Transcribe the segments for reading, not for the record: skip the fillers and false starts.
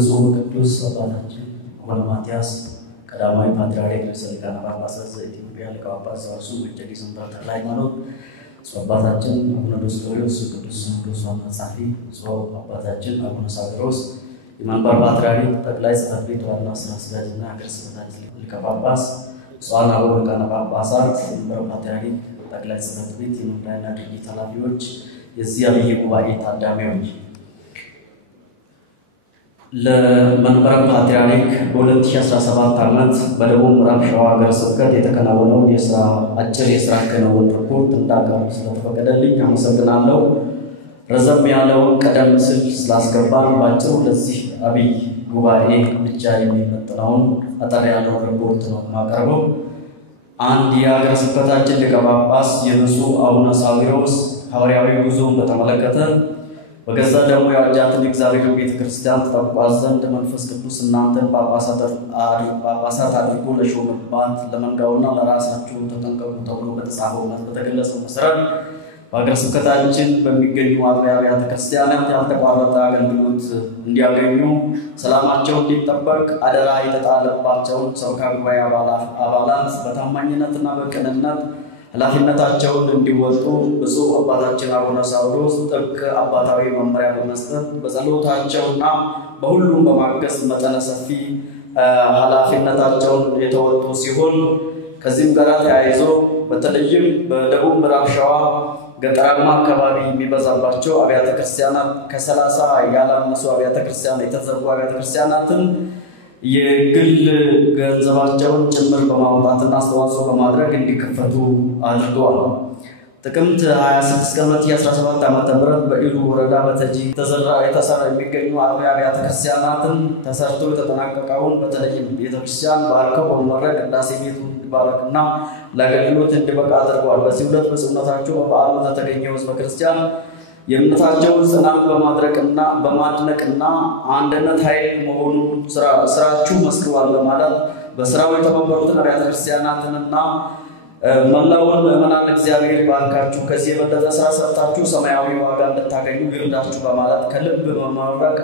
ብፁዕ ቅዱስ አባታችን አቡነ ማትያስ ቀዳማዊ ፓትርያርክ ርዕሰ ሊቃነ ጳጳሳት ዘኢትዮጵያ ሊቀ ጳጳስ ዘአክሱም ወዕጨጌ ዘመንበረ ተክለ ሃይማኖት፣ ብፁዕ አባታችን አቡነ ዶስቆሮስ ቅዱስ ሲኖዶስ ዋና ጸሐፊ፣ ብፁዕ አባታችን አቡነ ሳዊሮስ የመንበረ ፓትርያርክ ጠቅላይ ጽሕፈት ቤት ዋና ሥራ አስኪያጅና ሀገረ ስብከታችን ሊቀ ጳጳስ፣ ብፁዓን አበው ሊቃነ ጳጳሳት የመንበረ ፓትርያርክ ጠቅላይ ጽሕፈት ቤት የመምሪያና ድርጅት ኃላፊዎች፣ የዚህ አብይ ጉባኤ ታዳሚዎች፣ ለመንበረ ፓትርያርክ በ2017 ዓመት በደቡብ ምዕራብ ሸዋ ሀገረ ስብከት የተከናወነውን አጭር የሥራ ክንውን ሪፖርት እንዳቀርብ ስለተፈቀደልኝ አመሰግናለሁ። ረዘም ያለው ቀደም ሲል ስላስገባን ባጭሩ ለዚህ አብይ ጉባኤ ብቻ የሚመጥነውን አጠር ያለው ሪፖርት ነው የማቀርበው። አንድ የሀገረ ስብከታችን ሊቀ ጳጳስ የብፁዕ አቡነ ሳዊሮስ ሐዋርያዊ ጉዞን በተመለከተ በገዛ ደግሞ የዋጃትን እግዚአብሔር ቤተ ክርስቲያን ተጠብቋት ዘንድ መንፈስ ቅዱስ እናንተን ጳጳሳት አድርጎ ለሾመባት ለመንጋውና ለራሳችሁ ተጠንቀቁ ተብሎ በተጻፈው በተገለጸው መሰረት በሀገረ ስብከታችን በሚገኙ አብያተ ክርስቲያናት ያልተቋረጠ አገልግሎት እንዲያገኙ ሰላማቸው እንዲጠበቅ አደራ የተጣለባቸውን ሰበካ ጉባኤ አባላት በታማኝነትና በቅንነት ኃላፊነታቸውን እንዲወጡ ብፁዕ አባታችን አቡነ ሳዊሮስ ጥብቅ አባታዊ መመሪያ በመስጠት በጸሎታቸውና በሁሉም በማገዝ መጠነ ሰፊ ኃላፊነታቸውን የተወጡ ሲሆን ከዚህም ጋር ተያይዞ በተለይም በደቡብ ምዕራብ ሸዋ ገጠራማ አካባቢ የሚበዛባቸው አብያተ ክርስቲያናት ከ30 ያላነሱ አብያተ ክርስቲያናት የተዘጉ አብያተ ክርስቲያናትን የግል ገንዘባቸውን ጭምር በማውጣትና አስተዋጽኦ በማድረግ እንዲከፈቱ አድርገዋል። ጥቅምት 26 ቀን 2017 ዓ.ም በኢሉ ወረዳ በተጂ የተሰራ የሚገኙ አብያተ ክርስቲያናትን ተሰርቶ የተጠናቀቀውን በተለይም ቤተክርስቲያን ባርከው በመመረቅ ቅዳሴ ቤቱ እንዲባረክና ለአገልግሎት እንዲበቃ አድርገዋል። በዚህ ዕለት በጽምነታቸው በበዓሉ ለተገኘው ሕዝበ ክርስቲያን የእምነታቸውን ጽናት በማድረቅና በማድነቅና አንድነት ኃይል መሆኑን ስራችሁ መስክሯል በማለት በስራው የተባበሩትን አብያተ ክርስቲያናትንና መላውን ምዕመናን እግዚአብሔር ባርካችሁ ከዚህ የበለጠ ስራ ሰርታችሁ ሰማያዊ ዋጋ እንድታገኙ ይርዳችሁ በማለት ከልብ በመመረቅ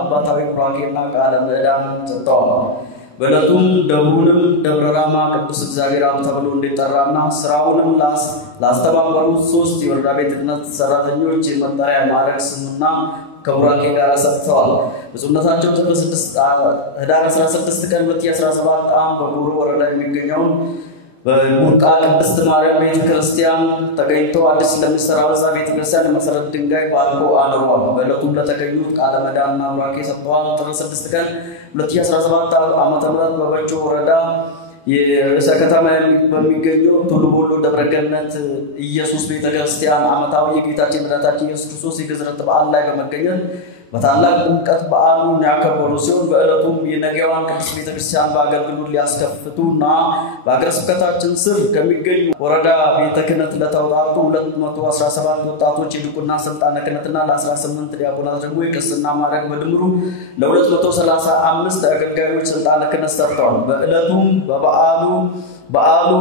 አባታዊ ቡራኬና ቃለ ምዕዳን ሰጥተዋል። በዕለቱም ደብሩንም ደብረ ራማ ቅዱስ እግዚአብሔር አብ ተብሎ እንዲጠራና ስራውንም ላስተባበሩት 3 የወረዳ ቤተ ክህነት ሰራተኞች የመጠሪያ ማዕረግ ስምና ከቡራኬ ጋር ሰጥተዋል። ብፁዕነታቸው ህዳር 16 ቀን 2017 ዓ.ም በጉሮ ወረዳ የሚገኘውን በቡርቃ ቅድስት ማርያም ቤተ ክርስቲያን ተገኝተው አዲስ ለሚሰራው ሕንፃ ቤተ ክርስቲያን የመሰረት ድንጋይ ባርኮ አኑረዋል። በዕለቱም ለተገኙት ቃለ ምዕዳንና ቡራኬ ሰጥተዋል። ጥር 6 ቀን 2017 ዓ.ም በበቾ ወረዳ የርዕሰ ከተማ በሚገኘው ቱሉ ቦሎ ደብረ ገነት ኢየሱስ ቤተ ክርስቲያን ዓመታዊ የጌታችን መድኃኒታችን ኢየሱስ ክርስቶስ የግዝረት በዓል ላይ በመገኘት በታላቅ ድምቀት በዓሉን ያከበሩ ሲሆን በዕለቱም የነገዋን ቅዱስ ቤተ ክርስቲያን በአገልግሎት ሊያስከፍቱና በሀገረ ስብከታችን ስር ከሚገኙ ወረዳ ቤተ ክህነት ለተውጣጡ 217 ወጣቶች የዲቁና ስልጣነ ክህነትና ለ18 ዲያቆናት ደግሞ የቅስና ማዕረግ በድምሩ ለ235 አገልጋዮች ስልጣነ ክህነት ሰርተዋል። በዕለቱም በዓሉ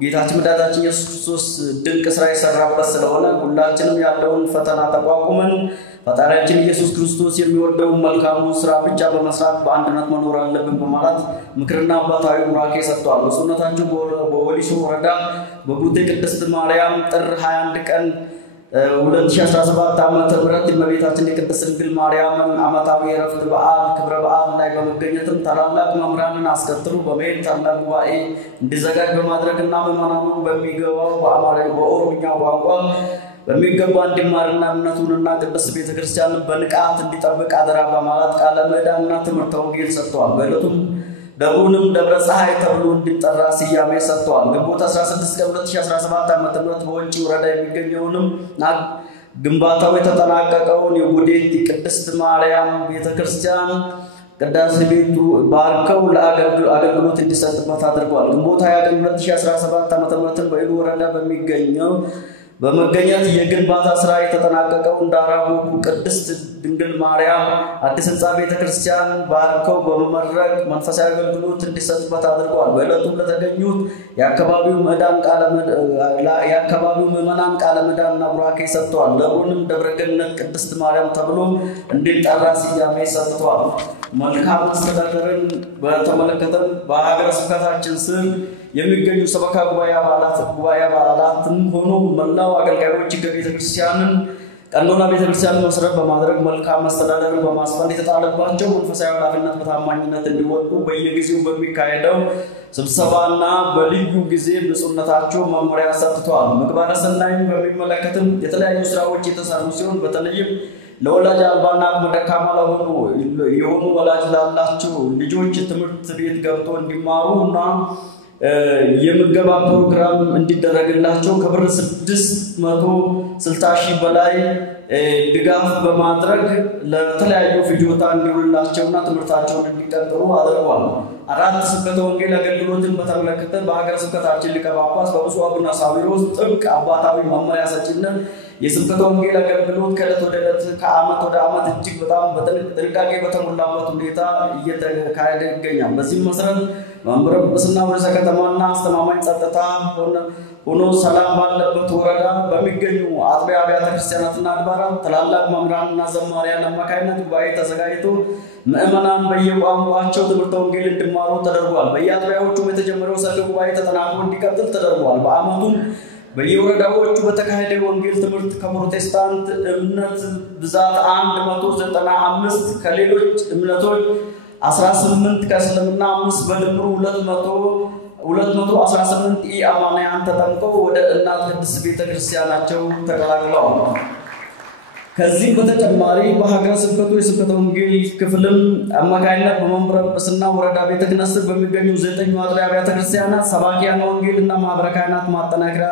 ጌታችን መድኃኒታችን ኢየሱስ ክርስቶስ ድንቅ ስራ የሰራበት ስለሆነ ሁላችንም ያለውን ፈተና ተቋቁመን ፈጣሪያችን ኢየሱስ ክርስቶስ የሚወደውን መልካሙን ስራ ብቻ በመስራት በአንድነት መኖር አለብን በማለት ምክርና አባታዊ ቡራኬ ሰጥተዋል። ብፁዕነታቸው በወሊሶ ወረዳ በጉቴ ቅድስት ማርያም ጥር 21 ቀን 2017 ዓ.ም የእመቤታችን የቅድስት ድንግል ማርያም ዓመታዊ የዕረፍት በዓል ክብረ በዓል ላይ በመገኘትም ታላላቅ መምህራንን አስከትሎ በመሄድ ታላቅ ጉባኤ እንዲዘጋጅ በማድረግና ምዕመናኑ በሚገባው በኦሮምኛ ቋንቋ በሚገባ እንዲማርና እምነቱንና ቅድስት ቤተ ክርስቲያን በንቃት እንዲጠብቅ አደራ በማለት ቃለ ምዕዳንና ትምህርተ ወንጌል ሰጥተዋል። በዕለቱም ደብሩንም ደብረ ፀሐይ ተብሎ እንዲጠራ ስያሜ ሰጥተዋል። ግንቦት 16 ቀን 2017 ዓ.ም በወንጪ ወረዳ የሚገኘውንም ግንባታው የተጠናቀቀውን የጉዴት ቅድስት ማርያም ቤተ ክርስቲያን ቅዳሴ ቤቱ ባርከው ለአገልግሎት እንዲሰጥበት አድርገዋል። ግንቦት 20 ቀን 2017 ዓ.ም በኢሉ ወረዳ በሚገኘው በመገኘት የግንባታ ስራ የተጠናቀቀው እንዳራቡ ቅድስት ድንግል ማርያም አዲስ ህንጻ ቤተክርስቲያን ባርከው በመመረቅ መንፈሳዊ አገልግሎት እንዲሰጥበት አድርገዋል። በዕለቱም ለተገኙት የአካባቢው ምዕመናን ቃለ ምዕዳንና ቡራኬ ሰጥተዋል። ደብሩንም ደብረ ገነት ቅድስት ማርያም ተብሎ እንዲጠራ ስያሜ ሰጥተዋል። መልካም አስተዳደርን በተመለከተ በሀገረ ስብከታችን ስር የሚገኙ ሰበካ ጉባኤ አባላትም ሆኑ መላው አገልጋዮች ቤተክርስቲያንን ቀኖና ቤተክርስቲያን መሰረት በማድረግ መልካም አስተዳደርን በማስፈን የተጣለባቸው መንፈሳዊ ኃላፊነት በታማኝነት እንዲወጡ በየጊዜው በሚካሄደው ስብሰባና በልዩ ጊዜ ብፁዕነታቸው መመሪያ ሰጥተዋል። ምግባረ ሰናይን በሚመለከትም የተለያዩ ስራዎች የተሰሩ ሲሆን በተለይም ለወላጅ አልባና አቅመ ደካማ የሆኑ ወላጅ ላላቸው ልጆች ትምህርት ቤት ገብቶ እንዲማሩና የምገባ ፕሮግራም እንዲደረግላቸው ከብር 660,000 በላይ ድጋፍ በማድረግ ለተለያዩ ፍጆታ እንዲውላቸውና ትምህርታቸውን እንዲቀጥሉ አድርጓል። አራት ስብከተ ወንጌል አገልግሎትን በተመለከተ በሀገረ ስብከታችን ሊቀ ጳጳስ በብፁዕ አቡነ ሳዊሮስ ጥብቅ አባታዊ መመሪያ ሰጪነት የስብከተ ወንጌል አገልግሎት ከዕለት ወደ ዕለት ከዓመት ወደ ዓመት እጅግ በጣም በጥንቃቄ በተሞላበት ሁኔታ እየተካሄደ ይገኛል። በዚህም መሰረት መንበረ ጵጵስና ርዕሰ ከተማና አስተማማኝ ጸጥታ ሆኖ ሰላም ባለበት ወረዳ በሚገኙ አጥቢያ አብያተ ክርስቲያናትና አድባራት ታላላቅ መምህራንና ዘማሪያን አማካይነት ጉባኤ ተዘጋጅቶ ምዕመናን በየቋንቋቸው ትምህርተ ወንጌል እንዲማሩ ተደርጓል። በየአጥቢያዎቹ የተጀመረው ሰፊ ጉባኤ ተጠናክሮ እንዲቀጥል ተደርጓል። በዓመቱም በየወረዳዎቹ በተካሄደ ወንጌል ትምህርት ከፕሮቴስታንት እምነት ብዛት 195 ከሌሎች እምነቶች 18 ከእስልምና 5 በድምሩ 218 ኢአማንያን ተጠምቀው ወደ እናት ቅድስት ቤተክርስቲያናቸው ተቀላቅለዋል። ከዚህ በተጨማሪ በሀገረ ስብከቱ የስብከተ ወንጌል ክፍልም አማካይነት በመንበረ ጵጵስና ወረዳ ቤተ ክህነት ስር በሚገኙ 9 አጥቢያ አብያተ ክርስቲያናት ሰባኪያን ወንጌልና ማህበረ ካህናት ማጠናከሪያ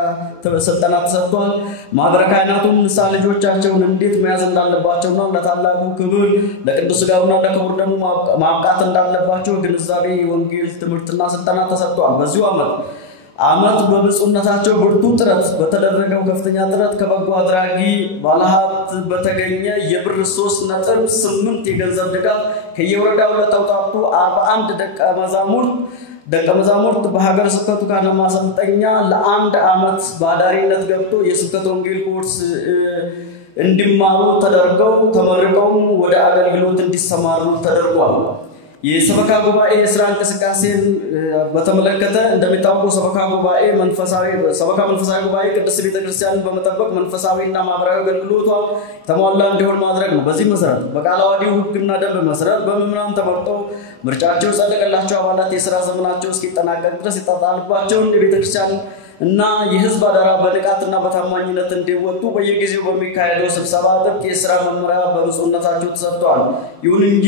ስልጠና ተሰጥቷል። ማህበረ ካህናቱም ንስሐ ልጆቻቸውን እንዴት መያዝ እንዳለባቸውና ለታላቁ ክብር ለቅዱስ ሥጋውና ለክቡር ደሙ ማብቃት እንዳለባቸው ግንዛቤ ወንጌል ትምህርትና ስልጠና ተሰጥቷል። በዚሁ ዓመት በብፁዕነታቸው ብርቱ ጥረት በተደረገው ከፍተኛ ጥረት ከበጎ አድራጊ ባለሀብት በተገኘ የብር 3.8 የገንዘብ ድጋፍ ከየወረዳው ለተውጣጡ 41 ደቀ መዛሙርት በሀገረ ስብከቱ ካህናት ማሰልጠኛ ለአንድ ዓመት በአዳሪነት ገብቶ የስብከተ ወንጌል ኮርስ እንዲማሩ ተደርገው ተመርቀው ወደ አገልግሎት እንዲሰማሩ ተደርጓል። የሰበካ ጉባኤ የሥራ እንቅስቃሴን በተመለከተ እንደሚታወቀው ሰበካ መንፈሳዊ ጉባኤ ቅድስት ቤተክርስቲያንን በመጠበቅ መንፈሳዊና ማህበራዊ አገልግሎቷ ተሟላ እንዲሆን ማድረግ ነው። በዚህ መሰረት በቃለ ዓዋዲው ሕግና ደንብ መሰረት በምዕመናን ተመርጠው ምርጫቸው ጸደቀላቸው አባላት የሥራ ዘመናቸው እስኪጠናቀቅ ድረስ የተጣለባቸውን የቤተክርስቲያን እና የሕዝብ አደራ በንቃትና በታማኝነት እንዲወጡ በየጊዜው በሚካሄደው ስብሰባ ጥብቅ የሥራ መመሪያ በብፁዕነታቸው ተሰጥቷል። ይሁን እንጂ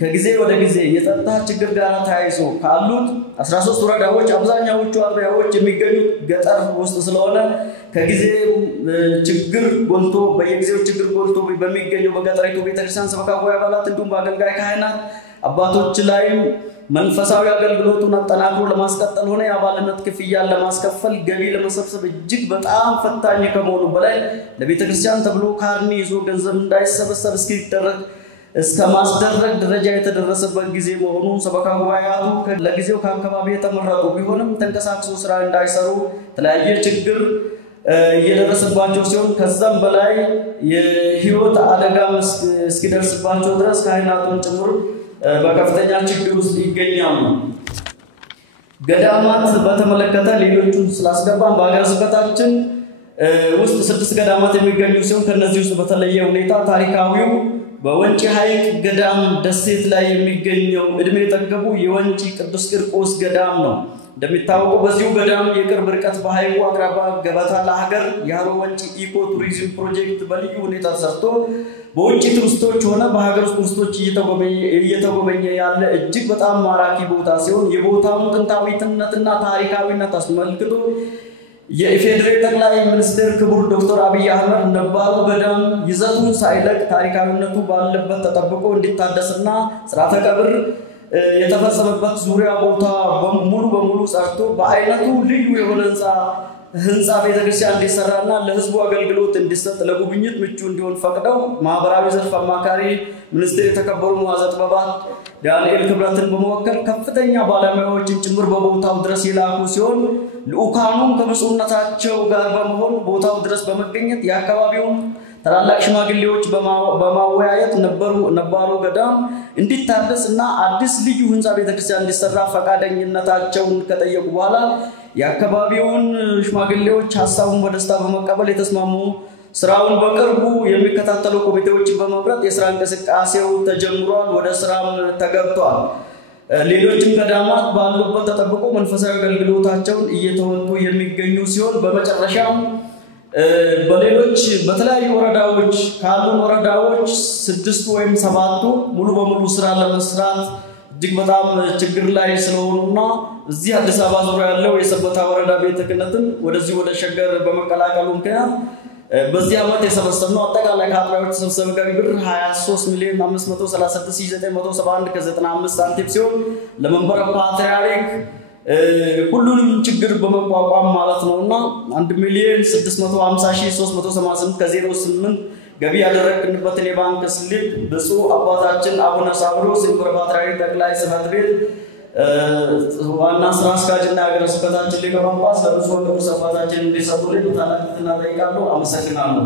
ከጊዜ ወደ ጊዜ የጸጥታ ችግር ጋር ተያይዞ ካሉት 13 ወረዳዎች አብዛኛዎቹ አጥቢያዎች የሚገኙት ገጠር ውስጥ ስለሆነ በየጊዜው ችግር ጎልቶ በሚገኘው በገጠሪቱ ቤተክርስቲያን ሰበካ ጉባኤ አባላት እንዲሁም በአገልጋይ ካህናት አባቶች ላይ መንፈሳዊ አገልግሎቱን አጠናክሮ ለማስቀጠል ሆነ የአባልነት ክፍያን ለማስከፈል ገቢ ለመሰብሰብ እጅግ በጣም ፈታኝ ከመሆኑ በላይ ለቤተክርስቲያን ተብሎ ካርኒ ይዞ ገንዘብ እንዳይሰበሰብ እስከ ማስደረግ ደረጃ የተደረሰበት ጊዜ መሆኑ ሰበካ ጉባኤያቱ ለጊዜው ከአካባቢ የተመረጡ ቢሆንም ተንቀሳቅሶ ስራ እንዳይሰሩ ተለያየ ችግር እየደረሰባቸው ሲሆን ከዛም በላይ የህይወት አደጋ እስኪደርስባቸው ድረስ ካህናቱን ጭምር በከፍተኛ ችግር ውስጥ ይገኛሉ። ገዳማት በተመለከተ ሌሎቹን ስላስገባን በሀገረ ስብከታችን ውስጥ 6 ገዳማት የሚገኙ ሲሆን ከነዚህ ውስጥ በተለየ ሁኔታ ታሪካዊው በወንጪ ሐይቅ ገዳም ደሴት ላይ የሚገኘው እድሜ ጠገቡ የወንጪ ቅዱስ ቂርቆስ ገዳም ነው። እንደሚታወቀው በዚሁ ገዳም የቅርብ ርቀት በሐይቁ አቅራቢያ ገበታ ለሀገር የሃሮ ወንጪ ኢኮ ቱሪዝም ፕሮጀክት በልዩ ሁኔታ ተሰርቶ በውጭ ቱሪስቶች ሆነ በሀገር ውስጥ ቱሪስቶች እየተጎበኘ ያለ እጅግ በጣም ማራኪ ቦታ ሲሆን የቦታውን ጥንታዊነትና ታሪካዊነት አስመልክቶ የኢፌዴሪ ጠቅላይ ሚኒስትር ክቡር ዶክተር አብይ አህመድ ነባሩ ገዳም ይዘቱን ሳይለቅ ታሪካዊነቱ ባለበት ተጠብቆ እንዲታደስና ሥርዓተ ቀብር የተፈጸመበት ዙሪያ ቦታ ሙሉ በሙሉ ጸርቶ በአይነቱ ልዩ የሆነ ህንጻ ህንጻ ቤተክርስቲያን እንዲሰራና ለህዝቡ አገልግሎት እንዲሰጥ ለጉብኝት ምቹ እንዲሆን ፈቅደው ማህበራዊ ዘርፍ አማካሪ ሚኒስትር የተከበሩ ሙአዘ ጥበባት ዳንኤል ክብረትን በመወከል ከፍተኛ ባለሙያዎችን ጭምር በቦታው ድረስ ይላኩ ሲሆን ለኡካኑም ከመስኡነታቸው ጋር በመሆን ቦታው ድረስ በመገኘት ያካባቢውን ታላላቅ ሽማግሌዎች በማወያየት ነባሩ ገዳም እንዲታደስና አዲስ ልዩ ህንጻ ቤተክርስቲያን እንዲሰራ ፈቃደኝነታቸውን ከጠየቁ በኋላ ያካባቢውን ሽማግሌዎች ሐሳቡን በደስታ በመቀበል የተስማሙ ስራውን በቅርቡ የሚከታተሉ ኮሚቴዎችን በመምረጥ የሥራ እንቅስቃሴው ተጀምሯል ወደ ስራም ተገብቷል ሌሎችም ገዳማት ባሉበት ተጠብቆ መንፈሳዊ አገልግሎታቸውን እየተወጡ የሚገኙ ሲሆን በመጨረሻም በሌሎች በተለያዩ ወረዳዎች ካሉ ወረዳዎች 6 ወይም 7 ሙሉ በሙሉ ስራ ለመስራት እጅግ በጣም ችግር ላይ ስለሆኑና እዚህ አዲስ አበባ ዙሪያ ያለው የሰበታ ወረዳ ቤተ ክህነትን ወደዚህ ወደ ሸገር በመቀላቀሉ ምክንያት በዚህ ዓመት የሰበሰብነው አጠቃላይ ከአጥቢያዎች ተሰብሰበ ገቢ ብር 23,536,971 ከ95 ሳንቲም ሲሆን ለመንበረ ፓትርያርክ ሁሉንም ችግር በመቋቋም ማለት ነውና 1,650,388 ከ08 ገቢ ያደረግንበትን የባንክ ስሊፕ ብፁዕ አባታችን አቡነ ሳዊሮስ የመንበረ ፓትርያርክ ጠቅላይ ጽሕፈት ቤት ዋና ስራ አስኪያጅና ሀገረ ስብከታችን ሊቀ ጳጳስ ለብፁዕ ወቅዱስ አባታችን እንዲሰጡልን ታላቅ ትሕትና እጠይቃለሁ። አመሰግናለሁ።